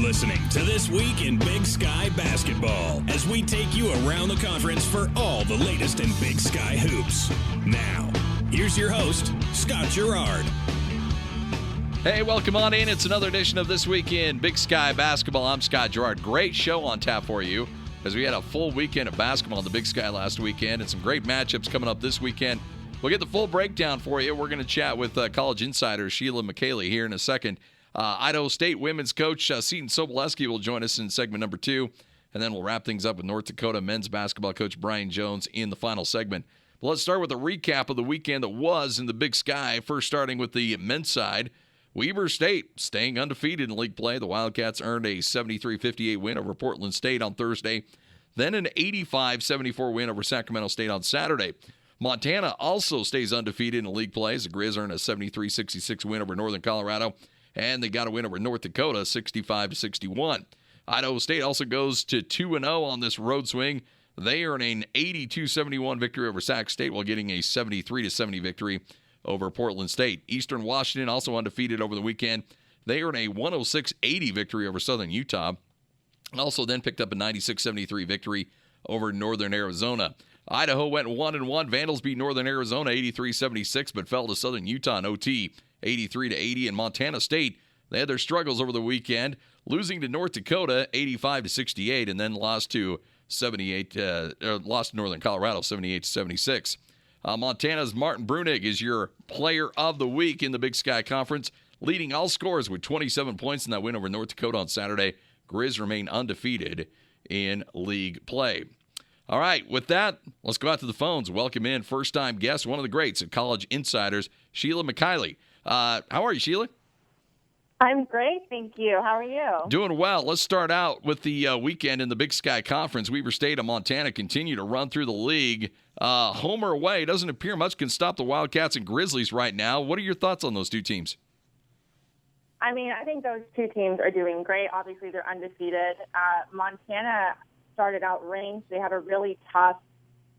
listening to This Week in Big Sky Basketball as we take you around the conference for all the latest in Big Sky hoops. Now, here's your host, Scott Garrard. Hey, welcome on in. It's another edition of This Week in Big Sky Basketball. I'm Scott Garrard. Great show on tap for you as we had a full weekend of basketball in the Big Sky last weekend and some great matchups coming up this weekend. We'll get the full breakdown for you. We're going to chat with college insider Sheila Mikailli here in a second. Idaho State women's coach Seton Sobolewski will join us in segment number 2, and then we'll wrap things up with North Dakota men's basketball coach Brian Jones in the final segment. But let's start with a recap of the weekend that was in the Big Sky, first starting with the men's side. Weber State staying undefeated in league play. The Wildcats earned a 73-58 win over Portland State on Thursday, then an 85-74 win over Sacramento State on Saturday. Montana also stays undefeated in league play. The Grizz earned a 73-66 win over Northern Colorado, and they got a win over North Dakota, 65-61. Idaho State also goes to 2-0 on this road swing. They earn an 82-71 victory over Sac State while getting a 73-70 victory over Portland State. Eastern Washington also undefeated over the weekend. They earn a 106-80 victory over Southern Utah. Also then picked up a 96-73 victory over Northern Arizona. Idaho went 1-1. Vandals beat Northern Arizona 83-76, but fell to Southern Utah in OT 83-80. And Montana State, they had their struggles over the weekend, losing to North Dakota 85-68, and then lost to Northern Colorado 78-76. Montana's Martin Brunig is your player of the week in the Big Sky Conference, leading all scorers with 27 points in that win over North Dakota on Saturday. Grizz remain undefeated in league play. All right, with that, let's go out to the phones. Welcome in first-time guest, one of the greats at College Insiders, Sheila Mikailli. How are you, Sheila? I'm great, thank you. How are you? Doing well. Let's start out with the weekend in the Big Sky Conference. Weber State and Montana continue to run through the league. Home or away, doesn't appear much can stop the Wildcats and Grizzlies right now. What are your thoughts on those two teams? I mean, I think those two teams are doing great. Obviously, they're undefeated. Montana started out ranked. They had a really tough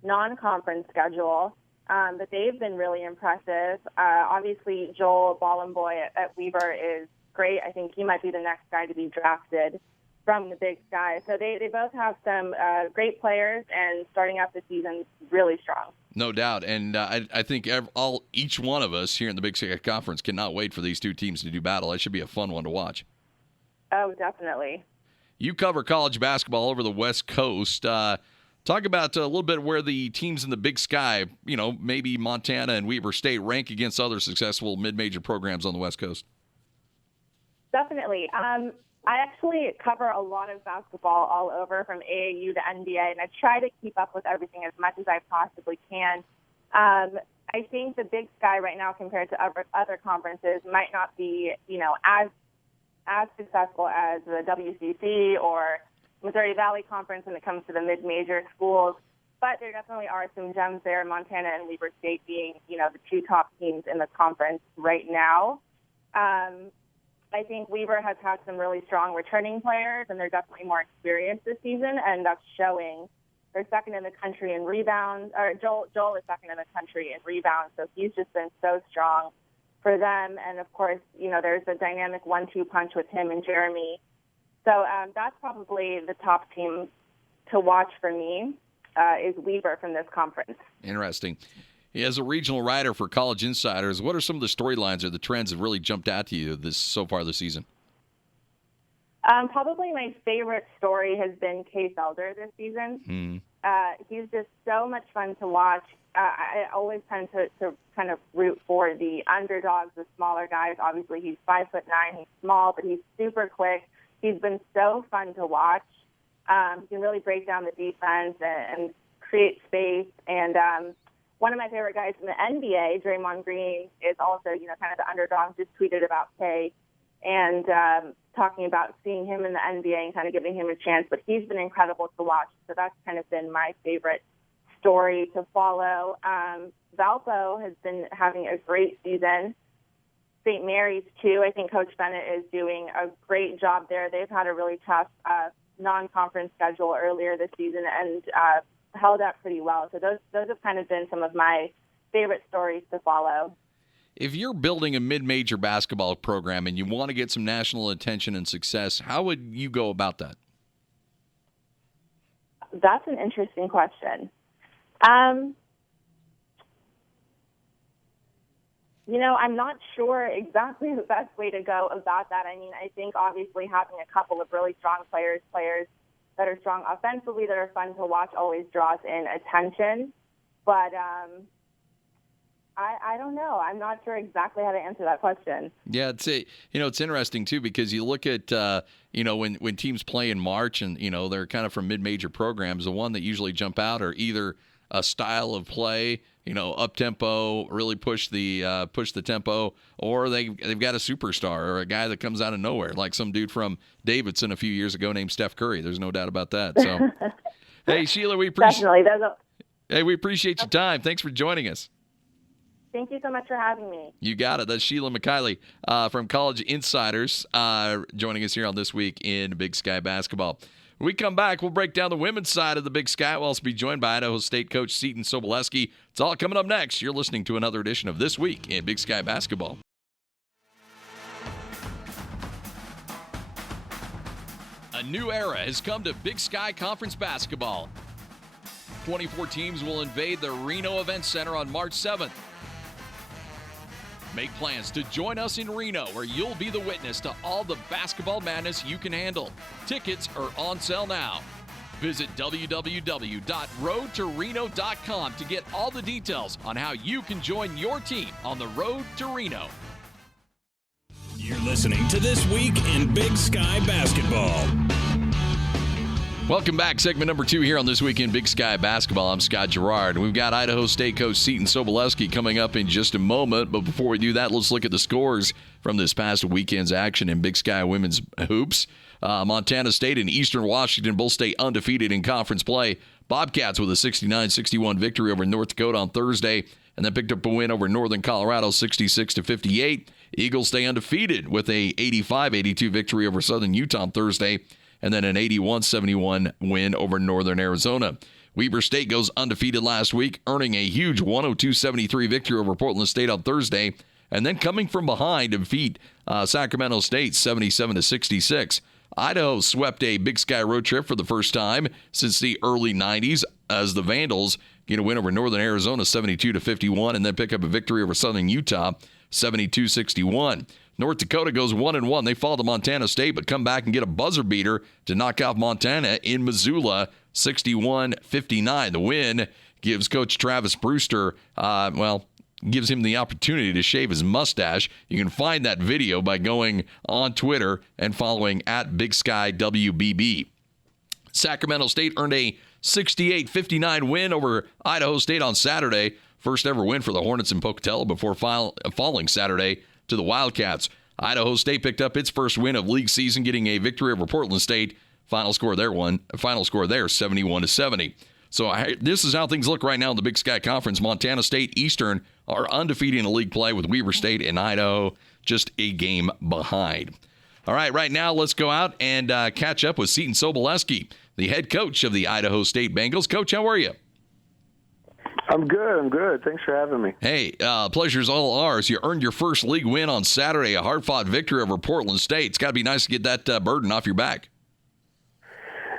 non-conference schedule, but they've been really impressive. Obviously, Joel Ballenboy at Weber is great. I think he might be the next guy to be drafted from the Big Sky. So they both have some great players, and starting out the season really strong. No doubt. And I think each one of us here in the Big Sky Conference cannot wait for these two teams to do battle. That should be a fun one to watch. Oh, definitely. You cover college basketball over the West Coast. Talk about a little bit where the teams in the Big Sky, maybe Montana and Weber State, rank against other successful mid-major programs on the West Coast. Definitely. I actually cover a lot of basketball all over from AAU to NBA, and I try to keep up with everything as much as I possibly can. I think the Big Sky right now compared to other conferences might not be, as successful as the WCC or Missouri Valley Conference when it comes to the mid-major schools, but there definitely are some gems there, Montana and Weber State being, the two top teams in the conference right now. I think Weber has had some really strong returning players, and they're definitely more experienced this season, and that's showing. They're second in the country in rebounds. Or Joel is second in the country in rebounds, so he's just been so strong for them. And, of course, there's a dynamic 1-2 punch with him and Jeremy. So that's probably the top team to watch for me is Weber from this conference. Interesting. As a regional writer for College Insiders, what are some of the storylines or the trends that really jumped out to you so far this season? Probably my favorite story has been Case Elder this season. He's just so much fun to watch. I always tend to kind of root for the underdogs, the smaller guys. Obviously, he's 5'9", he's small, but he's super quick. He's been so fun to watch. He can really break down the defense and create space. And one of my favorite guys in the NBA, Draymond Green, is also, kind of the underdog, just tweeted about Kay and talking about seeing him in the NBA and kind of giving him a chance. But he's been incredible to watch. So that's kind of been my favorite story to follow. Valpo has been having a great season. St. Mary's, too. I think Coach Bennett is doing a great job there. They've had a really tough non-conference schedule earlier this season and held up pretty well. So those have kind of been some of my favorite stories to follow. if you're building a mid-major basketball program and you want to get some national attention and success, how would you go about that? That's an interesting question. I'm not sure exactly the best way to go about that. I mean, I think obviously having a couple of really strong players that are strong offensively, that are fun to watch, always draws in attention. But I don't know. I'm not sure exactly how to answer that question. Yeah, it's interesting too, because you look at when teams play in March and they're kind of from mid-major programs, the one that usually jump out are either a style of play, up tempo, really push the tempo, or they've got a superstar or a guy that comes out of nowhere, like some dude from Davidson a few years ago named Steph Curry. There's no doubt about that. So, hey Sheila, we appreciate your time. Thanks for joining us. Thank you so much for having me. You got it. That's Sheila Mikailli from College Insiders joining us here on This Week in Big Sky Basketball. When we come back, we'll break down the women's side of the Big Sky. We'll also be joined by Idaho State coach Seton Sobolewski. It's all coming up next. You're listening to another edition of This Week in Big Sky Basketball. A new era has come to Big Sky Conference basketball. 24 teams will invade the Reno Event Center on March 7th. Make plans to join us in Reno, where you'll be the witness to all the basketball madness you can handle. Tickets are on sale now. Visit www.roadtoreno.com to get all the details on how you can join your team on the road to Reno. You're listening to This Week in Big Sky Basketball. Welcome back. Segment number 2 here on This Week in Big Sky Basketball. I'm Scott Garrard. We've got Idaho State coach Seton Sobolewski coming up in just a moment. But before we do that, let's look at the scores from this past weekend's action in Big Sky women's hoops. Montana State and Eastern Washington both stay undefeated in conference play. Bobcats with a 69-61 victory over North Dakota on Thursday, and then picked up a win over Northern Colorado 66-58. Eagles stay undefeated with a 85-82 victory over Southern Utah on Thursday, and then an 81-71 win over Northern Arizona. Weber State goes undefeated last week, earning a huge 102-73 victory over Portland State on Thursday, and then coming from behind to defeat Sacramento State 77-66. Idaho swept a Big Sky road trip for the first time since the early 90s as the Vandals get a win over Northern Arizona 72-51, and then pick up a victory over Southern Utah 72-61. North Dakota goes 1-1. They fall to Montana State, but come back and get a buzzer beater to knock out Montana in Missoula 61-59. The win gives Coach Travis Brewster, gives him the opportunity to shave his mustache. You can find that video by going on Twitter and following at Big Sky WBB. Sacramento State earned a 68-59 win over Idaho State on Saturday. First ever win for the Hornets in Pocatello before falling Saturday to the Wildcats. Idaho State picked up its first win of league season, getting a victory over Portland State. Final score there 71-70. So this is how things look right now in the Big Sky Conference. Montana State, Eastern are undefeated in the league play, with Weber State and Idaho just a game behind. All right now let's go out and catch up with Seton Sobolewski, the head coach of the Idaho State Bengals. Coach, how are you? I'm good. Thanks for having me. Hey, pleasure's all ours. You earned your first league win on Saturday, a hard-fought victory over Portland State. It's got to be nice to get that burden off your back.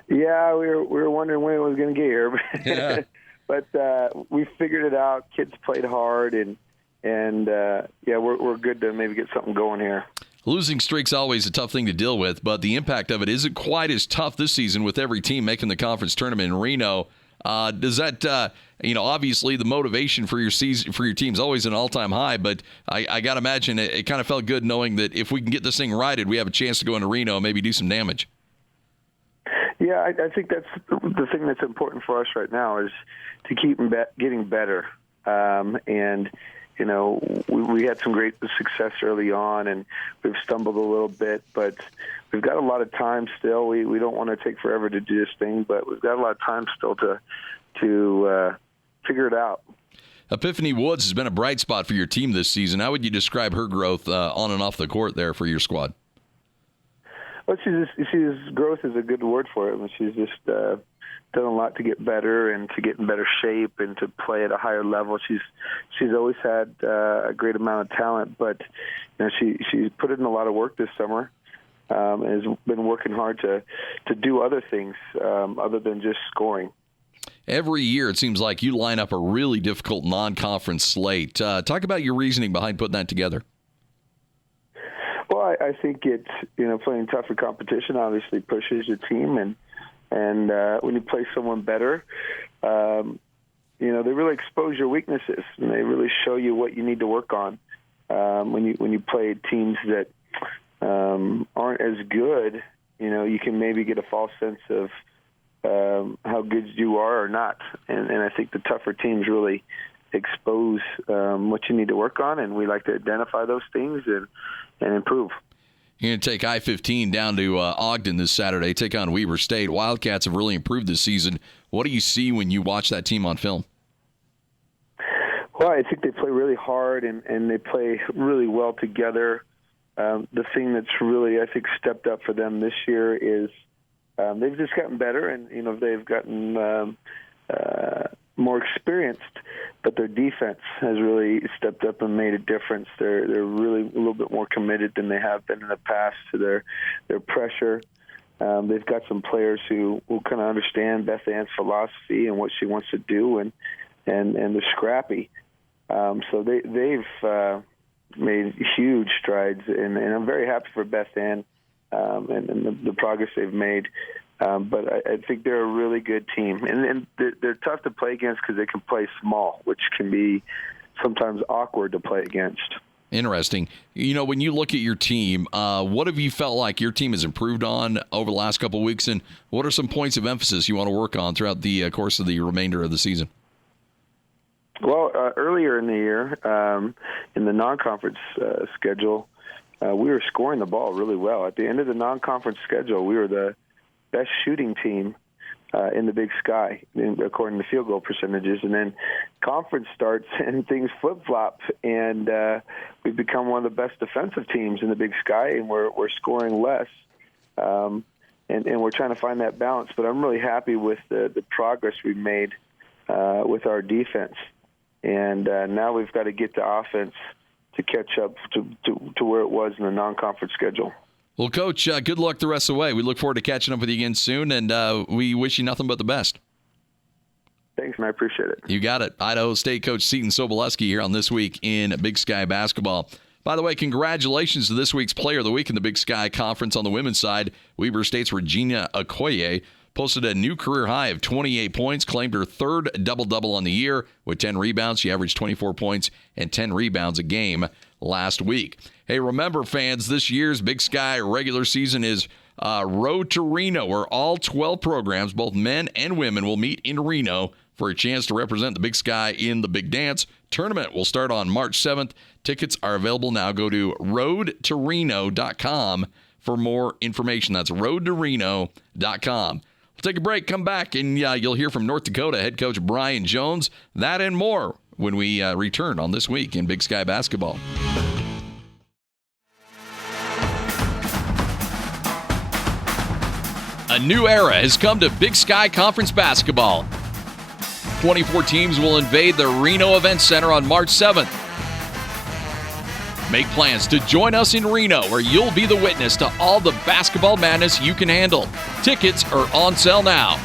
Yeah, we were wondering when it was going to get here, Yeah. but we figured it out. Kids played hard, and we're good to maybe get something going here. Losing streak's always a tough thing to deal with, but the impact of it isn't quite as tough this season with every team making the conference tournament in Reno. Does that, obviously the motivation for your season, for your team's always an all-time high, but I got to imagine it kind of felt good knowing that if we can get this thing righted, we have a chance to go into Reno and maybe do some damage. Yeah, I think that's the thing that's important for us right now is to keep getting better. We had some great success early on, and we've stumbled a little bit, but we've got a lot of time still. We don't want to take forever to do this thing, but we've got a lot of time still to figure it out. Epiphany Woods has been a bright spot for your team this season. How would you describe her growth on and off the court there for your squad? Well, she's growth is a good word for it. She's just done a lot to get better and to get in better shape and to play at a higher level. She's always had a great amount of talent, but she put in a lot of work this summer and has been working hard to do other things other than just scoring. Every year, it seems like you line up a really difficult non-conference slate. Talk about your reasoning behind putting that together. Well, I think it's, playing tougher competition obviously pushes your team, and when you play someone better, they really expose your weaknesses, and they really show you what you need to work on. When you play teams that aren't as good, you can maybe get a false sense of how good you are or not. And I think the tougher teams really expose what you need to work on, and we like to identify those things and improve. You're going to take I-15 down to Ogden this Saturday, take on Weber State. Wildcats have really improved this season. What do you see when you watch that team on film? Well, I think they play really hard, and they play really well together. The thing that's really, I think, stepped up for them this year is they've just gotten better, and they've gotten more experienced, but their defense has really stepped up and made a difference. They're really a little bit more committed than they have been in the past to their pressure. They've got some players who kind of understand Beth Ann's philosophy and what she wants to do, and they're scrappy. So they've made huge strides, and I'm very happy for Beth Ann and the progress they've made. But I think they're a really good team. And they're tough to play against because they can play small, which can be sometimes awkward to play against. Interesting. When you look at your team, what have you felt like your team has improved on over the last couple of weeks, and what are some points of emphasis you want to work on throughout the course of the remainder of the season? Well, earlier in the year, in the non-conference schedule, we were scoring the ball really well. At the end of the non-conference schedule, we were the best shooting team in the Big Sky, according to field goal percentages. And then conference starts and things flip-flop, and we've become one of the best defensive teams in the Big Sky, and we're scoring less. And we're trying to find that balance. But I'm really happy with the progress we've made with our defense. And now we've got to get the offense to catch up to where it was in the non-conference schedule. Well, Coach, good luck the rest of the way. We look forward to catching up with you again soon, and we wish you nothing but the best. Thanks, man. I appreciate it. You got it. Idaho State coach Seton Sobolewski here on This Week in Big Sky Basketball. By the way, congratulations to this week's Player of the Week in the Big Sky Conference on the women's side. Weber State's Regina Okoye posted a new career high of 28 points, claimed her third double-double on the year with 10 rebounds. She averaged 24 points and 10 rebounds a game last week. Hey, remember, fans, this year's Big Sky regular season is Road to Reno, where all 12 programs, both men and women, will meet in Reno for a chance to represent the Big Sky in the Big Dance. Tournament will start on March 7th. Tickets are available now. Go to roadtoreno.com for more information. That's roadtoreno.com. We'll take a break, come back, and you'll hear from North Dakota head coach Brian Jones. That and more when we return on This Week in Big Sky Basketball. A new era has come to Big Sky Conference basketball. 24 teams will invade the Reno Event Center on March 7th. Make plans to join us in Reno, where you'll be the witness to all the basketball madness you can handle. Tickets are on sale now.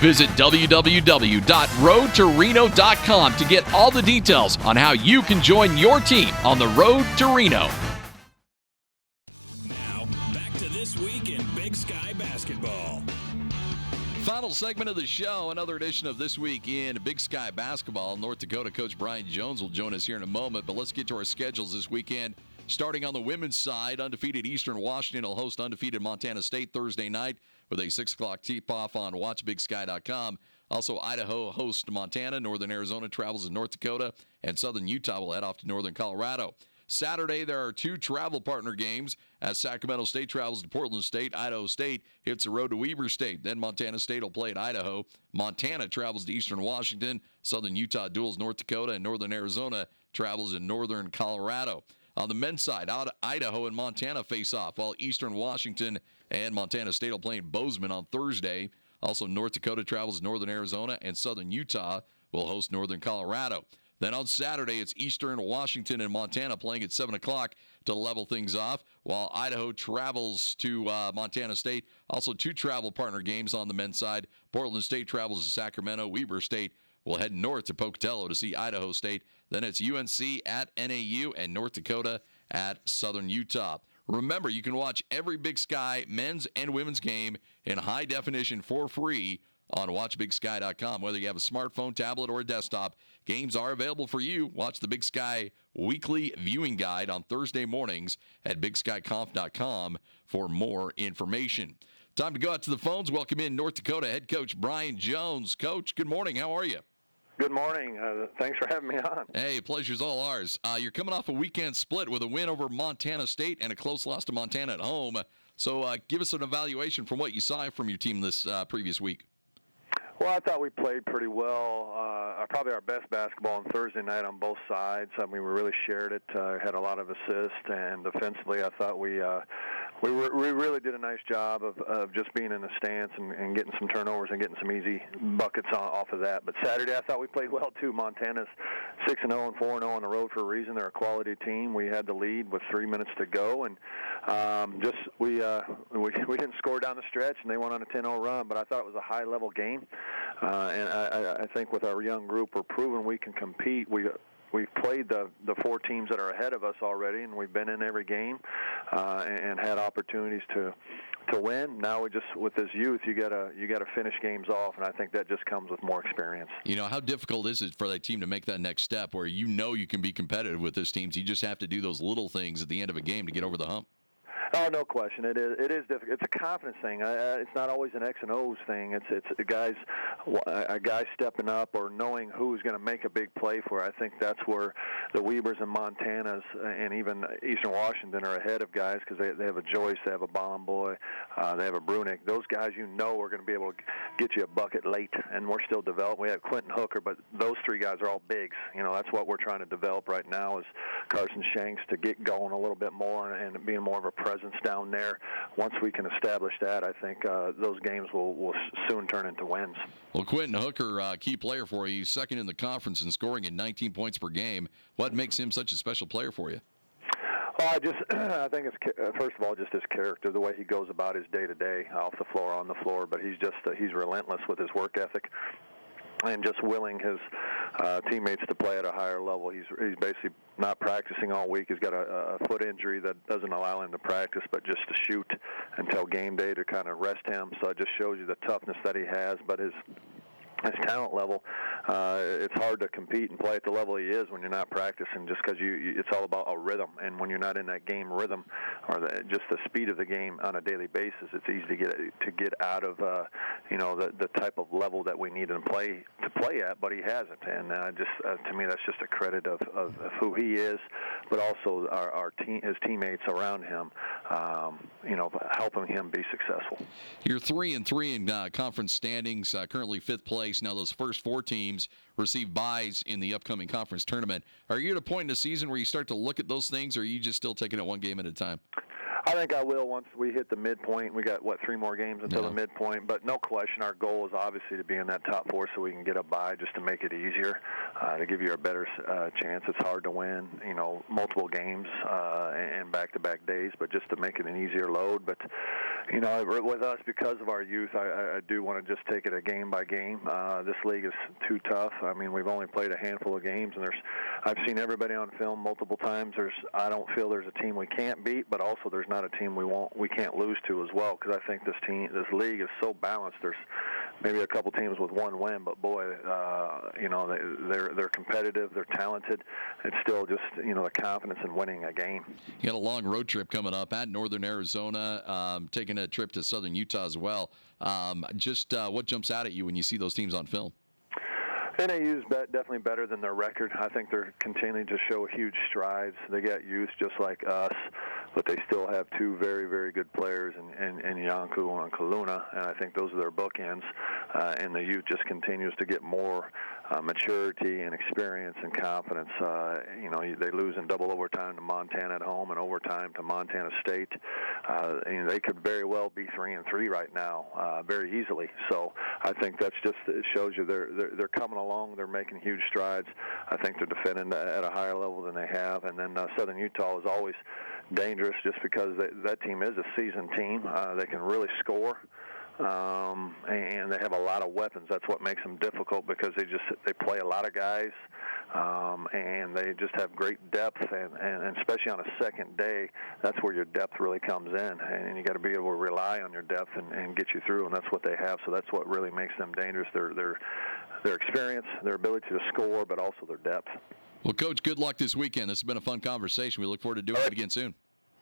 Visit www.roadtoreno.com to get all the details on how you can join your team on the road to Reno. Now, back to This Week in Big Sky Basketball. Final segment of the show, another edition of This Week in Big Sky Basketball. North Dakota coach Brian Jones will join us here in a moment, but let's get to our schedules this weekend. Starting on the women's side, undefeated Eastern Washington will host undefeated Montana State Thursday night with a 6 o'clock tip-off on WatchBigSky.com. Also, Idaho hosts Montana, Northern Arizona travels to North Dakota, and Southern Utah will head off to Northern Colorado. Saturday, there are 2 travel partner games as Sacramento State travels to Portland State. Idaho State hits the road to Weber State. Then Montana State will play at Idaho. Montana travels to Eastern Washington. Southern Utah duels North Dakota, and Northern Arizona travels in Northern Colorado. On the men's side, Idaho and Montana face off, while Eastern Washington and Montana State will play in Bozeman on Thursday. Also, North Dakota travels to Northern Arizona, and Southern Utah will host Northern Colorado. Then on Saturday, it's Eastern Washington and Montana playing at 7 o'clock to level things off, while Idaho travels to Montana State. Also, 2 travel partner games on the men's side. Portland State travels to Sacramento. Weber State will head north to Pocatello to see Idaho State. Then it's UNC at NAU and North Dakota at Southern Utah. Remember, you can watch every Big Sky men's and women's game in high definition for free on WatchBigSky.com. Whether you have a smartphone, tablet, or a desktop, games are available for you. Watch the Big Sky Weekly Viewing Guide on Thursday mornings at BigSkyConf.com for more information. Time to go out to the phones. Welcome in North Dakota head coach Brian Jones. Coach, good morning. How are you? Good morning. Thanks for having me on. Hey, pleasure's all ours. You're coming off a weekend split with a win over Montana State and a close loss to Montana at home. So give us an evaluation from what you saw from your team this previous week. Well, I thought we played pretty well. Probably our best basketball on Thursday night on both sides. I mean, we really shared it. Had a lot of assists, and defensively, I thought we really did a nice job of just being in the stance and getting some turnovers and getting some easy buckets off of that. But Saturday, I thought we played well too. Montana's 6-0 and 4-0 on the road for a reason. They're a quality team. We had the lead with 3 minutes to go, and we didn't score down the stretch, and they went on a 10-0 run. But I thought it was a high-level game. And I think with our young group, we're proving we can compete. We've played the 4 teams that are ahead of us already, and we've been in every game and had opportunities to win. Now we just, with this youth, you gotta finish games off, and I think that just comes with more experience. You know, how difficult is it for that team to make that next step where you know you can be competitive with this team? So you just have to do those little things at the end of a game to get over the hump. Oh, no question. It is difficult. It's a confidence thing. It's not always an X and O's thing. It's a guy stepping up or knowing who's going to make a big play for it. I think that's where the Webers and Montanas and even Eastern Washington are ahead of guys because they have a Joyce, they have a Bomb Boy, they have a Brunick. Those guys are going to be able to get you a bucket late, and we're still developing. We have Quentin Hooker, but those 3 guys are all bigs. You know, that's what we're trying to develop right now is Carson Shanks to get going a little bit more and being more of a presence down there. Once we can establish that, I think those games will soon turn into wins. Well, Quentin Hooker, key player for you. He's second in the conference in scoring at 19 points per game. What makes him such a special player for you? Well, I think it's first of all just his character, the way he goes about his day-to-day, off the floor, on the floor. But he's relentless with his work ethic. And just willing his teammates to play at a higher level. He's basically not practicing all week. He's got a foot injury that doesn't allow him to practice, but just to shoot until game day to kind of rest him. So it just shows you the toughness that he has. But his talent level, it's hard to compete and play at the level he is when you're not practicing, just because it's all about a rhythm. And when you're not in that game rhythm or just the speed of the game on a daily basis, it's easy to get out of the type of level that we need to play at. But he hasn't, and to me that's just a credit of who he is, but also our team, his teammates around him, helping him be successful. You're 3-3 in conference standings, currently 5th place. Now those first 4 teams receive byes in the upcoming conference tournament. Are you at a point in the season where you start to look at those things, or are you just still taking it one game at a time? I think I will once we hit the midpoint. We got, 3 more games until the midpoint. But no question, our goal is obviously to be in that top 4 so we can get a bye just to make it easier, to give you a better chance. It's hard to win, multiple games and back-to-back days, but just to make it an easier load. But, with us, because of our youth, I do want to just take it a game by game. This league is too tough. I mean, we've only played a handful of games, and I've seen everybody on film multiple times. I don't feel there's a team we can't beat, but also there's not a team we can't lose to as well, because I think this league is so balanced. There's maybe a couple teams with 1 win, but boy, they're competitive, they're talented. It's still just the confidence in winning a game. You got a long road trip coming up at Northern Arizona, taking a trip to Southern Utah as well. What jumps out at you when you see those teams on film? NAU's definitely better than their record. I think they're continuing to show huge strides. They got youth just like us, but they still have 2 very, very good players in Yanku and Kaluna, and I think those are their bookends. and the youth just continues to get more maturity and experience and confidence. They lose in double overtime to Montana at home and overtime to Montana State. They could very well be 3-3 right now, very easily. So I think that's just, it shows you they're coming along. They're making huge strides. I think they're defending at a higher level than they have. And then Southern Utah is always dangerous just because that team is a seasoned team. They can really score. And they have a lot of weapons. That's what makes them difficult, because they play a lot of guys, and they just have great depth, and especially on a second day, that's where your depth really comes in, and you got to be able to rely on your depth and get you through, and that's what they have. So that's what really makes them dangerous. Their experience, their ability to score, but also their depth. Well, Coach, good luck this weekend. This has been a fun conversation. We look forward to doing it again soon.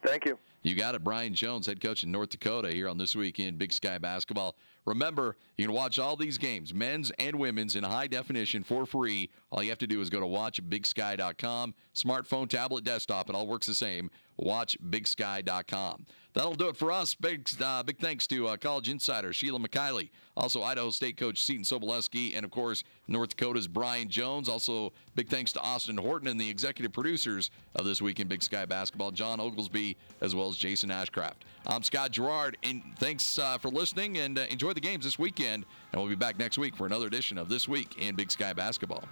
Thank you. You got it. Brian Jones, head coach in North Dakota, here on This Week in Big Sky Basketball. Remember, you can watch all these games, men's and women's, in high definition for free. All you have to do is go to watchbigsky.com. Smartphone, tablet, desktop, it all works the same. Watchbigsky.com. That'll do it for us. Big thanks to College Insider Sheila Mikailli, also Idaho State coach Seton Sobolewski, and, of course, North Dakota's Brian Jones. Also, big thanks to Austin Horton and the executive producers of This Week in Big Sky Basketball, John Oglesby, as well as Jason Ashcraft. I'm Scott Garrard, and thanks for listening, and enjoy the games this weekend. And we'll be back next week for another edition of This Week in Big Sky Basketball.